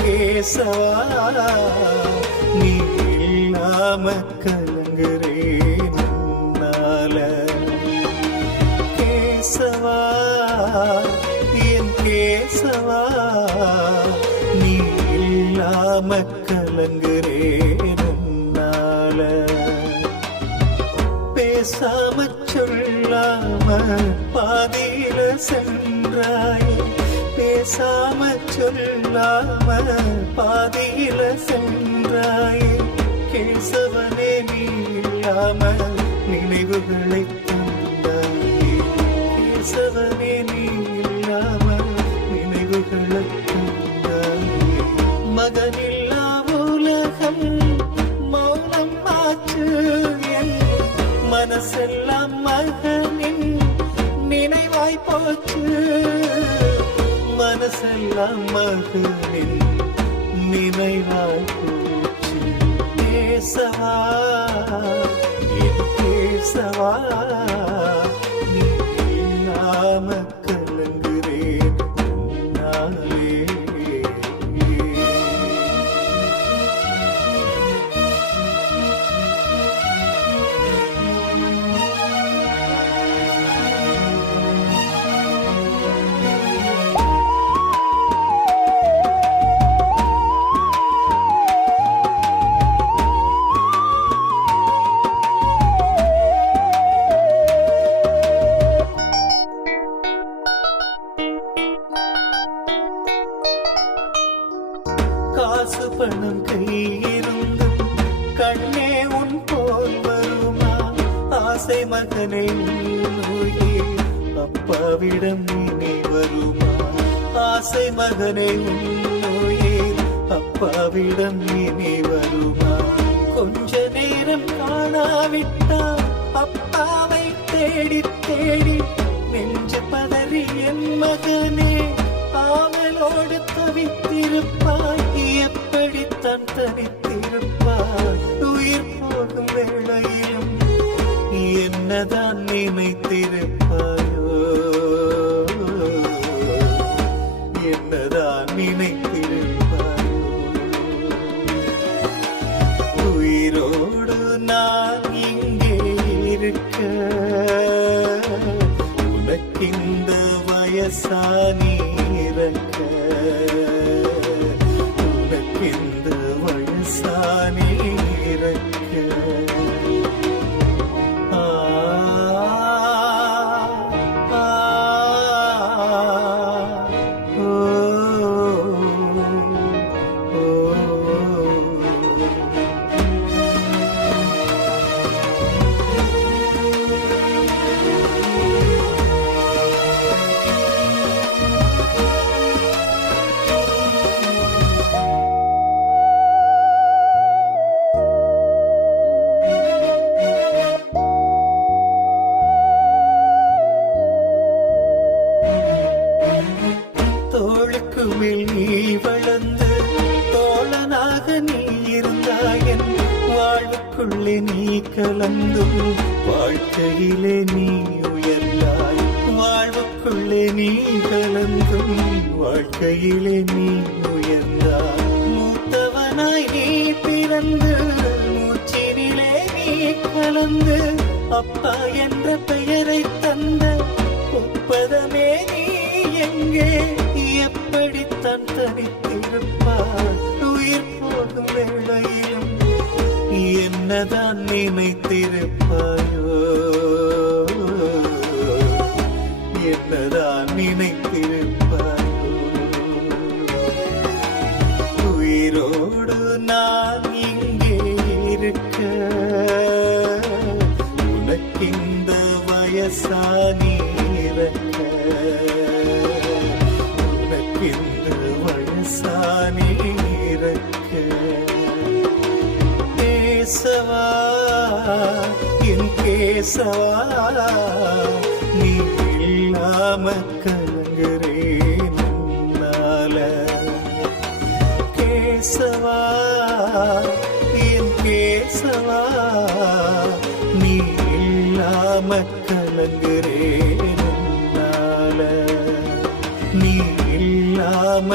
கேசவா நீ இல்லாம கலங்குறேன் உன்னால. கேசவா என் கேசவா நீ இல்லாம கலங்குறேன் உன்னால. பேசாம சொல்லாம பாதியில சென்றாய், பேசாம சொல்லாம பாதியில சென்றாய். கேசவனே நீ இல்லாம நினைவுகளை தந்தாய். கேசவனே நீ இல்லாம நினைவுகளை தந்தாய். மகனில்லா உலகம் மௌனம் ஆச்சு, என் மனசெல்லாம் மகனின் நினைவாய் போச்சு. மனசெல்லாம் மகனின் நினைவாய் போச்சு. கேசவா என் கேசவா நீ இல்லாம கலங்குறேன் உன்னாலே. காசு பணம் கையிருந்தும் கண்ணே உன் போல் வருமா? ஆசை மகனை உன்னுயே அப்பாவிடம் இனி வருமா? ஆசை மகனை உன்னுயே அப்பாவிடம் இனி வருமா? கொஞ்ச நேரம் காணாவிட்டால் அப்பாவை தேடி தேடி நெஞ்சு பதறி என் மகனே ஆவலோடு தவித்திருப்பாய். எப்படித்தான் தனித்திருப்பாய்? உயிர் போகும் வேளையிலும் என்னதான் நினைத்திருப்பாயோ? என்னதான் நினைத்திருப்பாயோ? உயிரோடு நான் இங்கே இருக்க உனக்கிந்த வயசானி இறக்க, உனக்கிந்த வயசானி இறக்க. தோளுக்கு மேல் நீ வளர்ந்து தோழனாக நீ இருந்தாயன். வாழ்வுக்குள்ளே நீ கலந்தும் வாழ்க்கையிலே நீ உயர்ந்தாய். வாழ்வுக்குள்ளே நீ கலந்தும் வாழ்க்கையிலே நீ உயர்ந்தாய். மூத்தவனாய் நீ பிறந்து மூச்சினிலே நீ கலந்து அப்பா என்ற பெயரை தந்த ஒப்பதமே நீ எங்கே? எப்படித்தான் தனித்திருப்பார்? உயிர் போகும் வேளையிலும் என்னதான் நினைத்திருப்பாயோ? என்னதான் நினைத்திருப்பாயோ? உயிரோடு நான் இங்கே இருக்க உனக்கிந்த வயசானி இறக்க, உனக்கிந்த வயசானி இறக்க. கேசவா என் கேசவா நீ இல்லாம கலங்குறேன் உன்னால. கேசவா என் கேசவா நீ இல்லாம கலங்குறேன் உன்னால. நீ இல்லாம